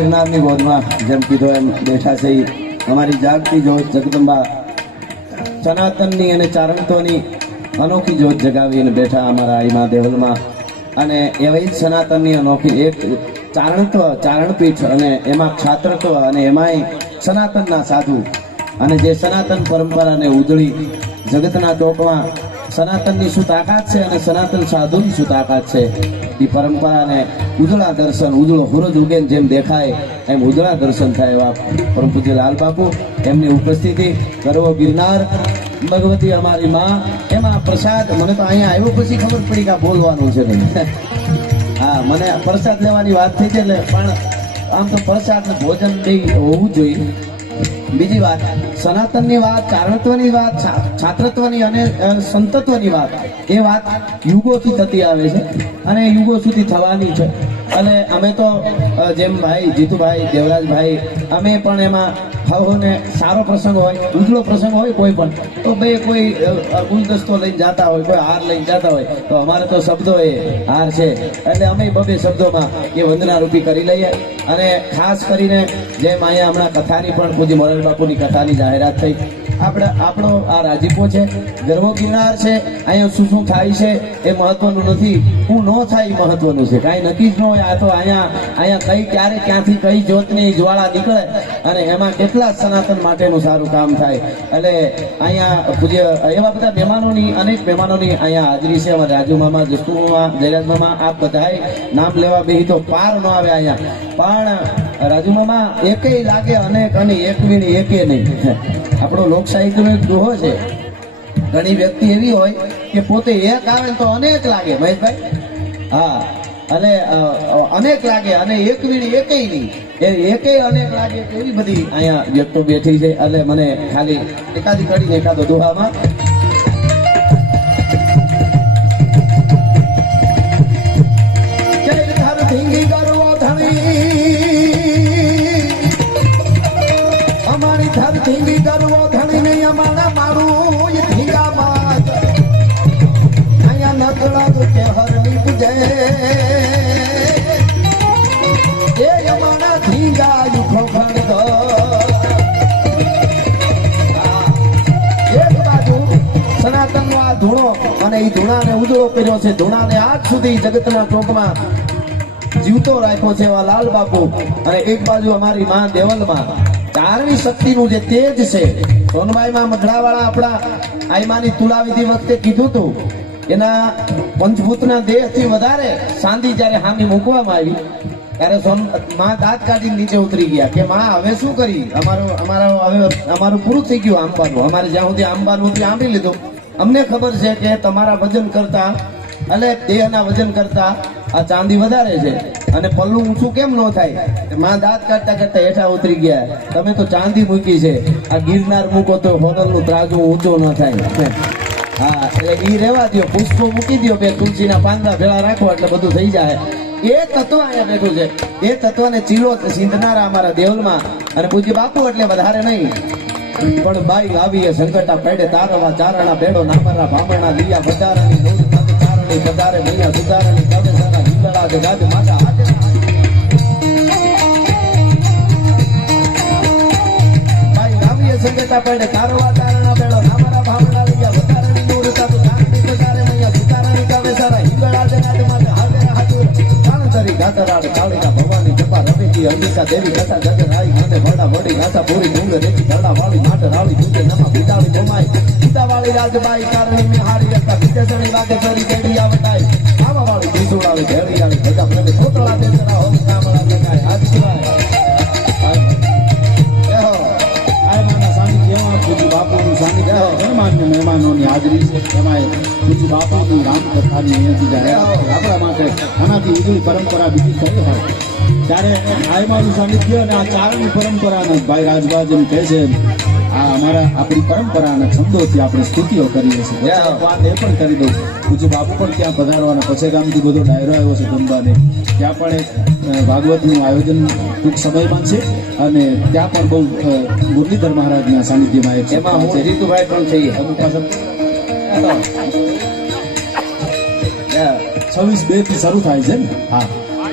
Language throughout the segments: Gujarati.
गिरनाરની ગોદમાં જેમ કીધું એમ બેઠા છે અમારી જાગતી જ્યોત જગદંબા સનાતનની અને ચારણત્વની અનોખી જ્યોત જગાવીને બેઠા અમારા આઈમાં દેવલમાં અને એવી જ સનાતનની અનોખી એક ચારણપીઠ અને એમાં ક્ષાત્રત્વ અને એમાંય સનાતનના સાધુ અને જે સનાતન પરંપરાને ઉજળી જગતના ટોકમાં સનાતનની શું તાકાત છે અને સનાતન સાધુની શું તાકાત છે એ પરંપરાને ઉજળા દર્શન ઉજળો સૂરજ ઉગે જેમ દેખાય એમ ઉજળા દર્શન થાય એવા પરમ પૂજ્ય લાલ બાપુ એમની ઉપસ્થિતિ ગરવો ગિરનાર ભગવતી અમારી માં એમાં પ્રસાદ મને તો અહીંયા આવ્યો પછી ખબર પડી કે આ બોલવાનું છે નહીં હા મને પ્રસાદ લેવાની વાત થઈ છે એટલે પણ આમ તો પ્રસાદ ને ભોજન બે હોવું જોઈએ બીજી વાત સનાતનની વાત ચારણત્વની વાત છાત્રત્વની અને સંતત્વની વાત એ વાત યુગોથી થતી આવે છે અને યુગો સુધી થવાની છે અને અમે તો જેમ ભાઈ જીતુભાઈ દેવરાજભાઈ અમે પણ એમાં ને સારો પ્રસંગ હોય ઉજળો પ્રસંગ હોય કોઈ પણ તો બે કોઈ ગુલદસ્તો લઈને જતા હોય કોઈ હાર લઈને જતા હોય તો અમારે તો શબ્દો એ હાર છે એટલે અમે બબે શબ્દોમાં એ વંદના રૂપી કરી લઈએ અને ખાસ કરીને જેમ અહીંયા હમણાં કથાની પણ પૂજ્ય મોરારી બાપુની કથાની જાહેરાત થઈ આપણો આ રાજીપો છે ગરવો ગિરનાર છે અહીંયા શું થાય છે એ મહત્વનું નથી શું ન થાય એ મહત્વનું છે કાંઈ નક્કી જ ન હોય આ તો અહીંયા કઈ ક્યારે ક્યાંથી કઈ જ્યોતની જ્વાળા નીકળે અને એમાં કેટલા સનાતન માટેનું સારું કામ થાય એટલે અહીંયા પૂજ્ય એવા બધા મહેમાનોની અનેક મહેમાનોની અહીંયા હાજરી છે અમારે રાજુ મામા જસ્તુ મામા જયરાજ મામા આ બધાય નામ લેવા બેહી તો પાર ન આવે અહીંયા પણ રાજુ મામા એકેય લાગે અનેક અને એક વીણી એકે નહીં આપણો લોક સાહિત્યનો એક દોહો છે ઘણી વ્યક્તિ એવી હોય કે પોતે એક આવે તો અનેક લાગે મહેશભાઈ હા અને અનેક લાગે અને એક વીણી એકેય નહીં એકેય અનેક લાગે એવી બધી અહીંયા વ્યક્તો બેઠી છે એટલે મને ખાલી એકાદી કડીને એકાદો દોહામાં ધીંગી કરવો ધણી નહીં અમારા મારું ધીંગામાં અહીંયા નકળા તો કે હરની પૂજે એ અમારા ધીંગા યુખો ખંડ એક બાજુ સનાતનનો આ ધૂણો અને એ ધૂણાને ઉજળો કર્યો છે ધૂણાને આજ સુધી જગતના ટોપમાં જીવતો રાખ્યો છે એવા લાલ બાપુ અને એક બાજુ અમારી માં દેવલમાં ધાર્મિક શક્તિનું જે તેજ છે સોનબાઈમાં મઢડાવાળા આપણા આઈમાની તુલાવિધિ વખતે કીધું હતું એના પંચભૂતના દેહથી વધારે સાંધી જ્યારે હામી મૂકવામાં આવી ત્યારે માં દાંત કાઢીને નીચે ઉતરી ગયા કે માં હવે શું કરી અમારું પૂરું થઈ ગયું આંબાનું અમારે જ્યાં સુધી આંબાનું હતું આંબી લીધું અમને ખબર છે કે તમારા વજન કરતા એટલે દેહના વજન કરતા આ ચાંદી વધારે છે અને પલ્લું ઊંચું કેમ ન થાય માં દાંત કાઢતા કાઢતા હેઠા ઉતરી ગયા તમે તો ચાંદી મૂકી છે આ ગિરનાર મૂકો તો હોટલનું ત્રાજું ઊંચો ન થાય હા એટલે ઈ રહેવા દો પુષ્પો મૂકી દો બે તુલસીના પાંદડા ભેળા રાખો એટલે બધું થઈ જાય એ તત્વ અહીંયા બેઠું છે એ તત્વને ચીલો સિંધનારા અમારા દેવલમાં અને પૂજ્ય બાપુ એટલે વધારે નહીં પણ બાઈ લાવીએ સંકટા પેડે તારવા ચારણા બેડો નામરના ભામણા લીયા બજારાની નૂર તક ચારણી બજારે મૈયા સુધારણી કવે સારા લીલડા જગાદ માતા હાજર બાઈ લાવીએ સંકટા પેડે તારવા ચારણા બેડો નામરના ભામણા લીયા બજારાની નૂર તક ચારણી બજારે મૈયા સુધારણી કવે સારા લીલડા જગાદ માતા હાજર હાજર કાળતરી ગાતરાડ કાળીકા ભવાની જપા રમેજી અંબિકા દેવી કથા જગરાઈ મને વડા વડી ગાસા પૂરી ડુંગર રેતી ધડા વાળી માટ રાળી દુજે નમા ભીતાળી જમાઈ પિતાવાળી રાજબાઈ કારણી મે હારી હતા વિદેશણી વાગે ચરી કેડી આવતાઈ આવા વાળી દીસોડાવે ઘેડી આવી ભગા પ્રભુ કોતળા દેસરા હોમ કામળા લગાય આજ કહેવાય એહો આય માના સાની કેવા પૂજી બાપુનું સાની કહો મહેમાનોની હાજરી છે એમાં પૂજી બાપુની રામ કથાની અહીંયાથી જાય આપણા માટે આનાથી ઉજળી પરંપરા બીજી કઈ હોય ત્યારે આયમાનું સાનિધ્ય અને આ ચારણની પરંપરાના ભાઈ રાજભા જેમ કહે છે આ આપણી પરંપરાના છંદોથી આપણે સ્તુતિઓ કરીએ છીએ Yeah. વાત એ પણ કરી દઉં પૂજ્ય બાપુ પણ ત્યાં પધારવાના પછી ગામથી બધો ડાયરો આવ્યો છે ગંબાને ત્યાં પણ એક ભાગવતનું આયોજન ટૂંક સમયમાં છે અને ત્યાં પણ બહુ મુરલીધર મહારાજના સાનિધ્યમાં એક એમાં હું છે. જીતુભાઈ પણ છીએ Yeah. 26/2 થી શરૂ થાય છે ને હા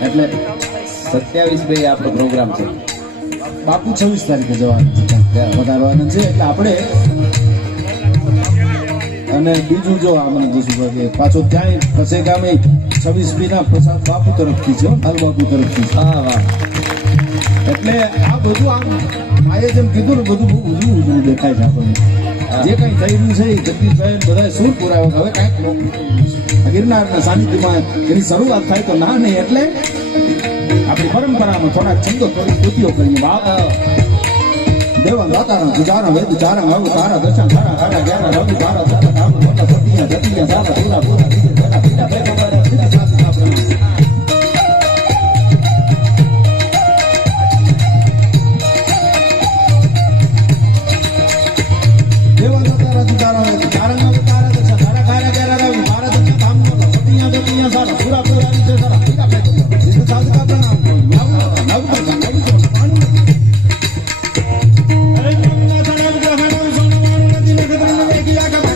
એટલે 27 આપણો પ્રોગ્રામ છે. બાપુ 26 તારીખે જવાના છે વધારવાના છે એટલે આપણે અને બીજું જો આ મને જોશું કે પાછો ત્યાં કસે ગામે 26 ના પ્રસાદ બાપુ તરફથી છે હાલ બાપુ તરફથી છે. હા વાહ એટલે આ બધું આમ માએ જેમ કીધું ને બધું બહુ ઉજળું દેખાય છે આપણને જે કંઈ થઈ રહ્યું છે એ જગદીશભાઈ બધા સુર પુરાવે હવે કાંઈક ગિરનારના સાનિધ્યમાં એની શરૂઆત થાય તો ના નહીં એટલે આપણી પરંપરામાં થોડાક છંદો થોડી સ્તુતિઓ કરીએ બાપ દેવા દાતારા ગુજારા વેદ ચારા આવું તારા દર્શન તારા કારા ગ્યારા રવિ તારા તારા ધામ મોટા સતિયા જતિયા સારા પૂરા પૂરા નીચે જરા પીડા પેગંબર સીધી સાચી આપણા દેવા દાતારા ગુજારા વેદ ચારા આવું તારા દર્શન તારા કારા ગ્યારા રવિ તારા દર્શન ધામ મોટા સતિયા જતિયા સારા પૂરા પૂરા નીચે જરા પીડા પેગંબર સીધી સાચી આપણા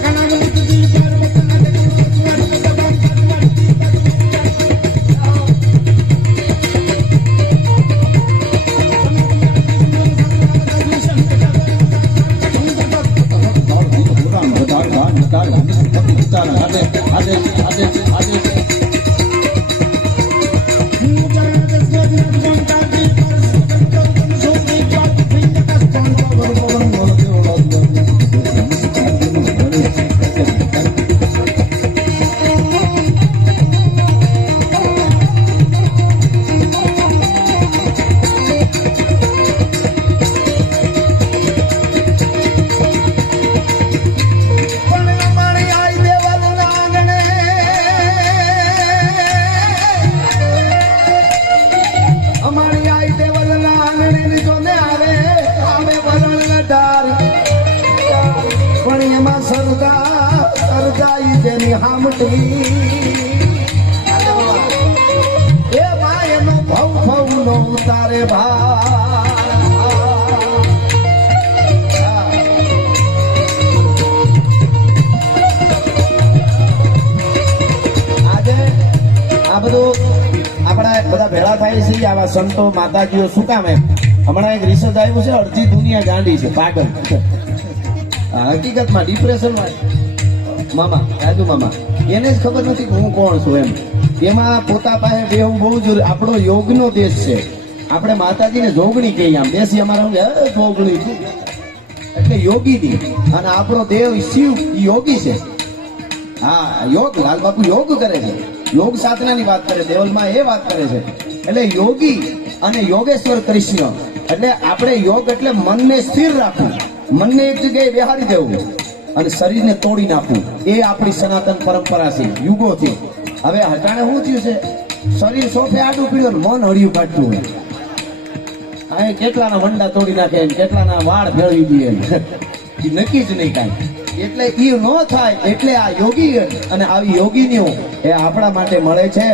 પણ એમાં સરદાઈ જેની હામટી એ માં એનો ભવ નો ઉતારે આજે આ બધું આપણા બધા ભેળા થાય છે આવા સંતો માતાજીઓ શું કામ એમ હમણાં એક રિસર્ચ આવ્યું છે અડધી દુનિયા ગાંડી છે પાગલ હકીકતમાં ડિપ્રેશનમાં મામા રાજુ મામા એને જ ખબર નથી કે હું કોણ છું એમ એમાં પોતા પાસે બેહવું બહુ જ આપણો યોગનો દેશ છે આપણે માતાજીને જોગણી કહીએ આમ દેશી અમારા જોગણી એટલે યોગીની અને આપણો દેવ શિવ ઈ યોગી છે હા યોગ લાલબાપુ યોગ કરે છે યોગ સાધનાની વાત કરે દેવલમાં એ વાત કરે છે એટલે યોગી અને યોગેશ્વર કૃષ્ણ એટલે આપણે યોગ એટલે મનને સ્થિર રાખવું મનને એક જગ્યાએ બેહાડી દેવું અને શરીરને તોડી નાખવું એ આપણી સનાતન પરંપરા છે યુગોથી હવે હટાણે શું થયું છે શરીર સોફે આડું પીડ્યું મન હળિયું કાઢતું હોય અહીં કેટલાના વંડા તોડી નાખે કેટલાના વાળ ભેળવી દે એ નક્કી જ નહીં કાંઈ એટલે એ ન થાય એટલે આ યોગી અને આવી યોગીનીઓ એ આપણા માટે મળે છે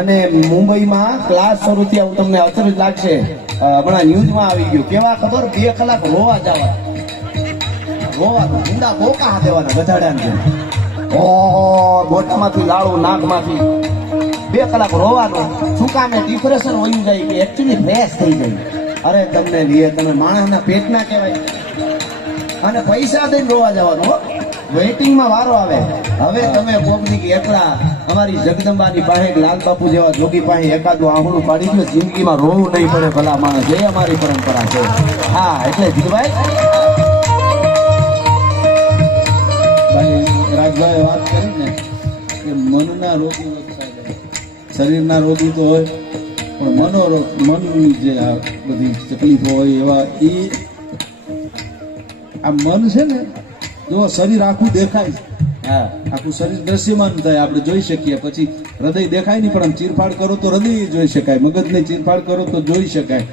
અને મુંબઈમાં ક્લાસ શરૂ થયા હું તમને અચરજ લાગશે હમણાં ન્યૂઝમાં આવી ગયું કેવા ખબર 2 કલાક રોવા જવા રોવાનું ઊંડા બોકા દેવાના ગધાડાને ઓ મોઢામાંથી લાળું નાકમાંથી 2 કલાક રોવાનું શું કામે ડિપ્રેશન વયું જાય કે એકચ્યુઅલી ફ્રેશ થઈ જાય અરે તમને લીએ તમે માણસના પેટના કહેવાય અને પૈસા દઈને રોવા જવાનું હો વેઇટિંગમાં વારો આવે હવે તમે કોકની એકલા અમારી જગદંબાની પાસે લાલબાપુ જેવા જોગી પાસે એકાદું આહુણું પાડી દો જિંદગીમાં રોવું નહીં પડે ભલા માણસ એ અમારી પરંપરા છે હા એટલે જીતભાઈ રાજભાઈ વાત કરી ને કે મનના રોગી શરીરના રોગી તો હોય પણ મનની જે આ બધી તકલીફો હોય એવા એ આ મન છે ને જો શરીર આખું દેખાય છે હા આખું શરીર દ્રશ્યમાન થાય આપણે જોઈ શકીએ પછી હૃદય દેખાય નહીં, પણ આમ ચીરફાડ કરો તો હૃદય જોઈ શકાય, મગજને ચીરફાડ કરો તો જોઈ શકાય.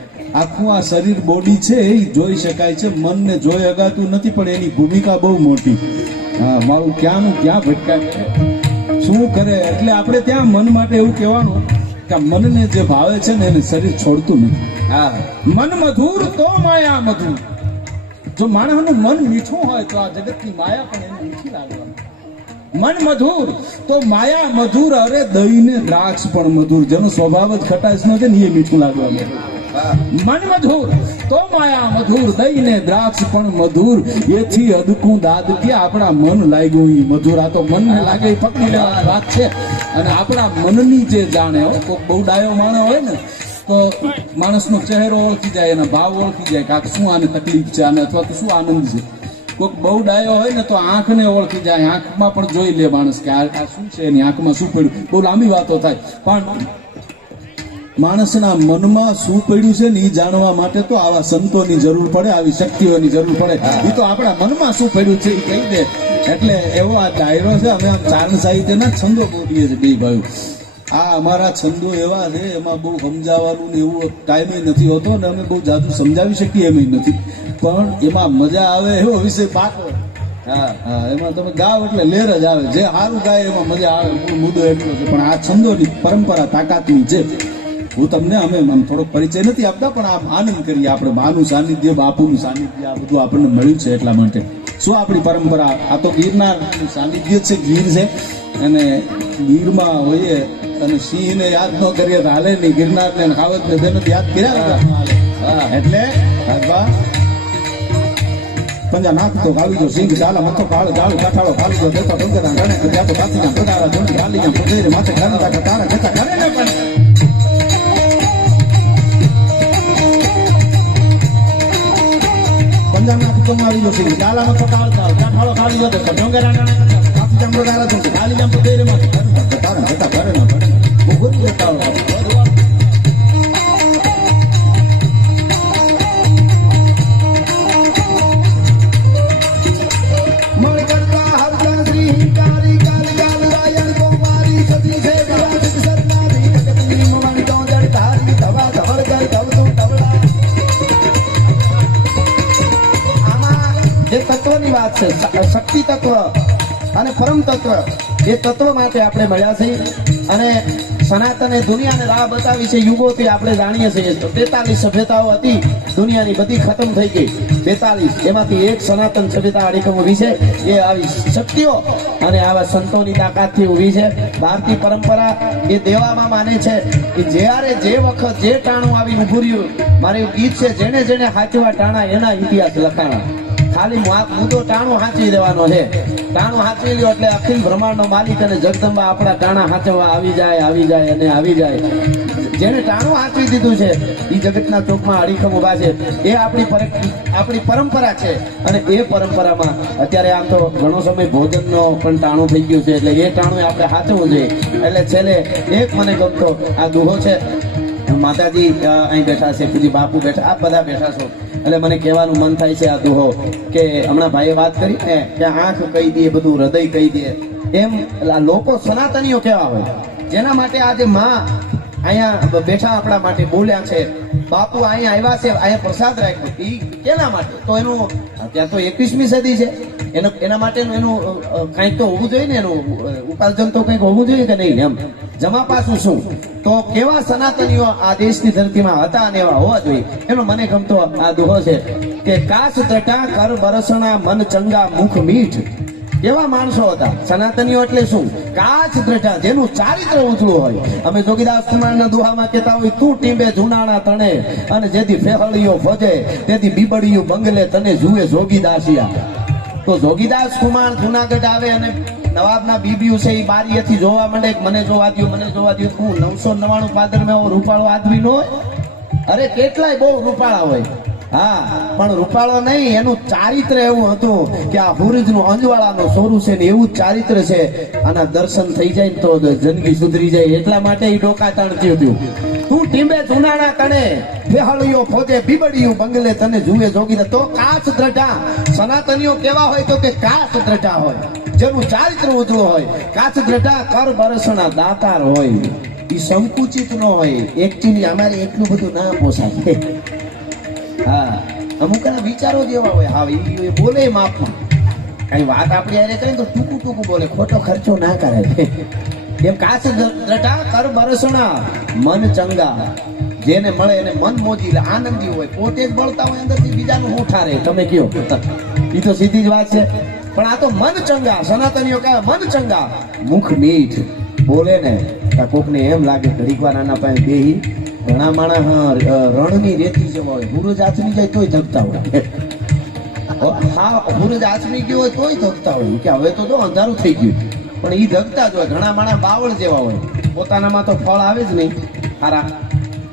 આખું આ શરીર બોડી છે એ જોઈ શકાય છે, મનને જોઈ અગાતું નથી, પણ એની ભૂમિકા બહુ મોટી. હા, મારું ક્યાંનું ક્યાં ભટકાય છે, શું કરે. એટલે આપણે ત્યાં મન માટે એવું કહેવાનું કે આ મનને જે ભાવે છે ને એને શરીર છોડતું નથી. હા, મન મધુર તો માયા મધુર. જો માણસનું મન મીઠું હોય તો આ જગતની માયા પણ એને મીઠી લાગવાની. મન મધુર તો માયા મધુર. અરે દહીં ને દ્રાક્ષ પણ મધુર. જેનો સ્વભાવ જ ખટાશ નો છે ને એ મીઠું લાગવાનું. મન મધુર તો માયા મધુર. દહીં ને દ્રાક્ષ પણ મધુર. એથી અદકું દાદ કે આપણા મન લાગ્યું ઈ મધુર. આ તો મનને લાગે એ પકડી લેવાની વાત છે. અને આપણા મનની જે જાણે હો, કોઈક બહુ ડાયો માણસ હોય ને તો માણસનો ચહેરો ઓળખી જાય, એના ભાવ ઓળખી જાય કે આ શું આને તકલીફ છે આને, અથવા તો શું આનંદ છે. કોઈક બહુ ડાયો હોય ને તો આંખને ઓળખી જાય, આંખમાં પણ જોઈ લે માણસ કે આ શું છે, એની આંખમાં શું પડ્યું. બહુ લાંબી વાતો થાય, પણ માણસના મનમાં શું પડ્યું છે ને એ જાણવા માટે તો આવા સંતોની જરૂર પડે, આવી શક્તિઓની જરૂર પડે. એ તો આપણા મનમાં શું પડ્યું છે એ કહી દે. એટલે એવો આ ડાયરો છે. અમે આમ ચારણ સાહિત્યના છંદો બોલીએ છીએ બે ભાઈ. આ અમારા છંદો એવા છે, એમાં બહુ સમજાવવાનું ને એવું ટાઈમે નથી હોતો, ને અમે બહુ જાજુ સમજાવી શકીએ એમ નથી, પણ એમાં મજા આવે એવો વિષય પાકો. હા હા, એમાં તમે ગાવ એટલે લેર જ આવે. જે સારું ગાય એમાં મજા આવે, મુદ્દો એટલો છે. પણ આ છંદોની પરંપરા તાકાતની છે. હું તમને અમે થોડોક પરિચય નથી આપતા, પણ આમ આનંદ કરીએ. આપણે માનું સાનિધ્ય, બાપુનું સાનિધ્ય, આ બધું આપણને મળ્યું છે એટલા માટે. શું આપણી પરંપરા? આ તો ગિરનારનું સાનિધ્ય છે, ગીર છે. અને ગીરમાં હોઈએ અને સિંહને યાદ ન કરીએ તો હાલે નહીં. ગિરનારને ખાવતને બેને યાદ કર્યા એટલે પંજા નાખ તો ગાવી જો સિંહ ચાલા મથો કાળ જાળ કાઠાળો ખાલી જો દેતો ડંગરા ગણે કે ત્યાં તો કાતીના પગારા જોડી ખાલી ના પગેરે માથે ખાંડા કે તારા જતા કરે ને. પણ પંજા નાખ તો મારી જો સિંહ ચાલા મથો કાળ જાળ કાઠાળો ખાલી જો દેતો ડંગરા ગણે કાતીના પગારા જોડી ખાલી ના પગેરે માથે ખાંડા તારા જતા કરે ને. પણ બહુ દેતા શક્તિ તત્વ અને પરમ તત્વ, એ તત્વ માટે આપણે મળ્યા છીએ. અને સનાતને દુનિયાને રાહ બતાવી છે. યુગોથી આપણે જાણીએ છીએ 43 સભ્યતાઓ હતી દુનિયાની, બધી ખતમ થઈ ગઈ. 42 એમાંથી એક સનાતન સભ્યતા અડીખમ ઊભી છે. એ આવી શક્તિઓ અને આવા સંતોની તાકાતથી ઊભી છે. ભારતીય પરંપરા એ દેવામાં માને છે કે જ્યારે જે વખત જે ટાણું આવી ઊભું રહ્યું. મારું ગીત છે, જેને જેને હાચવા ટાણા એના ઇતિહાસ લખાણા. ખાલી મુદ્દો ટાણું હાંચી દેવાનો છે. ટાણું હાંચી લ્યો એટલે અખિલ બ્રહ્માંડનો માલિક અને જગદંબા આપણા ટાણા હાંચવા આવી જાય અને આવી જાય. જેને ટાણું હાંચવી દીધું છે એ જગતના ચોકમાં અડીખમ ઉભા છે. એ આપણી પરંપરા છે. અને એ પરંપરામાં અત્યારે આમ તો ઘણો સમય ભોજનનો પણ ટાણું થઈ ગયું છે, એટલે એ ટાણું આપણે હાંચવું જોઈએ. એટલે છેલ્લે એક મને ગમતો આ દુહો છે. માતાજી અહીં બેઠા છે, પૂજી બાપુ બેઠા, આપ બધા બેઠા છો. એટલે મને કહેવાનું મન થાય છે આ દુહો કે હમણાં ભાઈએ વાત કરી ને કે આંખ કહી દે, બધું હૃદય કહી દે. એમ લોકો સનાતનીઓ કેવા હોય, જેના માટે આજે માં અહીંયા બેઠા આપણા માટે બોલ્યા છે. બાપુ અહીંયા આવ્યા છે, અહીંયા પ્રસાદ રાખ્યો, એ કેના માટે? તો એનું ત્યાં તો 21મી સદી છે. એના માટેનું એનું કંઈક તો હોવું જોઈએ ને, એનું ઉપાર્જન તો કંઈક હોવું જોઈએ કે નહીં? એમ જમા પાછું શું? તો કેવા સનાતનીઓ આ દેશની ધરતીમાં હતા અને એવા હોવા જોઈએ. એનો મને ગમતો આ દુહો છે કે કાશ તટા કર બરસણા મન ચંગા મુખ મીઠ. કેવા માણસો હતા સનાતનીઓ? એટલે શું? કાચ દ્રઢા, જેનું ચારિત્ર ઉજળું હોય. અમે જોગીદાસ કુમારના દુહામાં કહેતા હોય, તું ટીંબે જુનાણા તણે અને જેથી ફેહળીઓ ફોજે તેથી બીબડીયું બંગલે તને જુએ જોગીદાસિયા. તો જોગીદાસ કુમાર જુનાગઢ આવે અને નવાબના બીબીયું છે એ બારીએથી જોવા માંડે, મને જોવા દઉં. હું 999 પાદરમાં રૂપાળો આદમી નો હોય? અરે કેટલાય બહુ રૂપાળા હોય. હા, પણ રૂપાળો નહીં, એનું ચારિત્ર એવું હતું કે આ હુરજનું અંજવાળાનું સોરું છે ને એવું ચારિત્ર છે. આના દર્શન થઈ જાય ને તો જિંદગી સુધરી જાય. એટલા માટે એ ડોકા તાણતી હતું. તું ટીંબે જુનાણા તણે ફેહળીઓ ફોજે બીબડીયું બંગલે તને જુએ જોગીદાસ. તો કાચ દ્રઢા સનાતનીઓ કેવા હોય તો કે કાચ દ્રઢા હોય. જેનું ચારિત્ર ઉજળું હોય, કાચ દ્રઢા કર બરસણા દાતાર હોય, ઈ સંકુચિત ન હોય. એકચ્યુઅલી અમારે એટલું બધું ના પોસાય. હા, અમુકના વિચારો જેવા હોય. હા, એ બોલે માપમાં. કઈ વાત આપણે યારે કરીએ તો ટૂંકું ટૂંકું બોલે, ખોટો ખર્ચો ના કરે. એમ કાચ દ્રઢા કર બરસણા મન ચંગા, જેને મળે એને મન મોજી આનંદી હોય, પોતે જ બળતા હોય અંદરથી બીજાનું હું ઠારે. તમે કયો, ઈ તો સીધી જ વાત છે. પણ આ તો મન ચંગા, સનાતનીઓ કહે મન ચંગા, મુખ મીઠ. બોલે ને કોકને એમ લાગે ઘડીક વાર આના પાસે બેહી. ઘણા માણસ રણની રેતી જેવા હોય, સૂરજ આથમી જાય તોય ધગતા હોય. હા, સૂરજ આથમી ગયો હોય તોય ધગતા હોય કે હવે તો જો અંધારું થઈ ગયું, પણ ઈ ધગતા જ હોય. ઘણા માણસ બાવળ જેવા હોય, પોતાનામાં તો ફળ આવે જ નહીં સારા,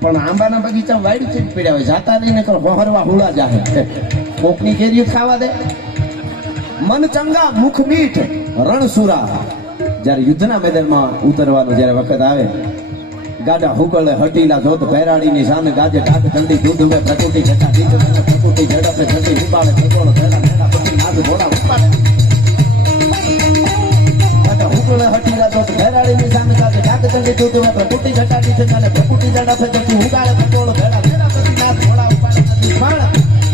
પણ આંબાના બગીચા વાડી ચીજ પીડ્યા હોય, જાતા નહીં નકર હોહરવા હુળા જાહે. કોકની કેરીઓ ખાવા દે. મન ચંગા મુખ મીઠ રણસુરા. જ્યારે યુદ્ધના મેદાનમાં ઉતરવાનો જ્યારે વખત આવે, ગાડા હુકલે હટીલા જોત ભેરાડીની સામે ગાજે ઢાક ઠંડી દૂધ મે પ્રકૃતિ જટા દીજ પ્રકૃતિ ઝડપે ઠંડી ઉપાડે ઠકોળો ભેડા ભેડા પછી નાદ ઘોડા ઉપાડે. ગાડા હુકલે હટીલા જોત ભેરાડીની સામે ગાજે ઢાક ઠંડી દૂધ મે પ્રકૃતિ જટા દીજ પ્રકૃતિ ઝડપે ઠંડી ઉપાડે ઠકોળો ભેડા ભેડા પછી નાદ ઘોડા ઉપાડે નથી પણ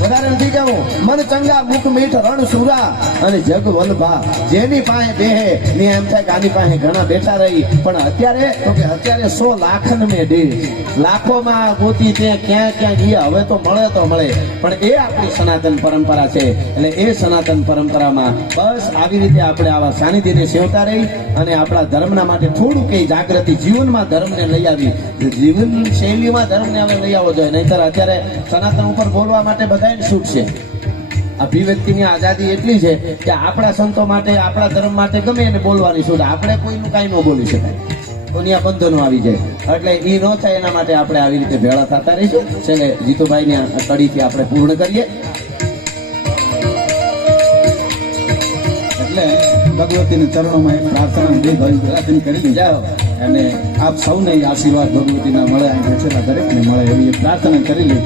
વધારે નથી કહું. મન ચંગા મુખ મીઠ રણ સુરા અને જગ વલ્લભા. જેની પાસે બેહે ને એમ થાય કે આની પાસે ઘણા બેઠા રહી, પણ અત્યારે તો કે અત્યારે 100 લાખન મેં ડેર, લાખોમાં ગોતી તે ક્યાં ક્યાં ગયા. હવે તો મળે, પણ એ આપણી સનાતન પરંપરા છે. એટલે એ સનાતન પરંપરામાં બસ આવી રીતે આપણે આવા સાનિધ્યને સેવતા રહી અને આપણા ધર્મના માટે થોડું કઈ જાગૃતિ જીવનમાં ધર્મને લઈ આવી, જીવન શૈલીમાં ધર્મને હવે લઈ આવવો જોઈએ. નહીતર અત્યારે સનાતન ઉપર બોલવા માટે બધાને છૂટ છે. અભિવ્યક્તિની આઝાદી એટલી છે કે આપણા સંતો માટે, આપણા ધર્મ માટે ગમે એને બોલવાની છૂટ. આપણે કોઈનું કાંઈ ન બોલી શકાય, દુનિયા બંધનો આવી જાય. એટલે એ ન થાય એના માટે આપણે આવી રીતે ભેળા થતા રહીશું. છેલ્લે જીતુભાઈની કડીથી આપણે પૂર્ણ કરીએ. એટલે ભગવતીના ચરણોમાં એક પ્રાર્થના બે ભાઈ પ્રાર્થના કરી જાઓ અને આપ સૌને આશીર્વાદ ભગવતીના મળે, અહીં બેઠેલા દરેકને મળે એવી એક પ્રાર્થના કરી લે.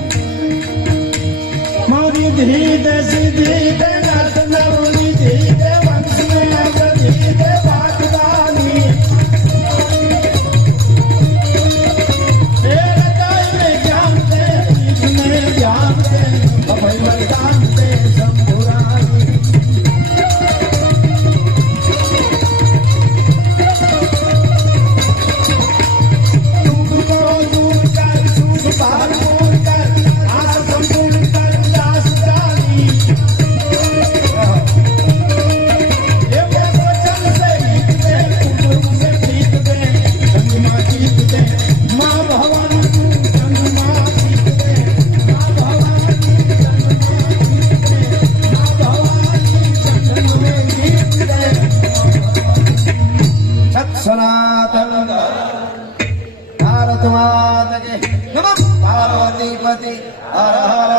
મારી ધીરે સીધી તે નાથ નવલી ધીરે વંશ મે અગધી તે વાગદાની તેરે કાય મે જાનતે ઇતને જાનતે અભય વરદાનતે સંપુરાની. દુઃખ કો દૂર કર સુખ ભરપૂર કર આસ સંપૂર્ણ કર દાસ જાની. ये वचन से जीत दे, हुक्म से जीत दे, संगमा जीत दे, माँ भवानी तू संगमा जीत दे, माँ भवानी संगमा जीत दे, माँ भवानी संगमा जीत दे. સત સનાતન ભારત માતા કે નમઃ પાર્વતી પતિ હર હર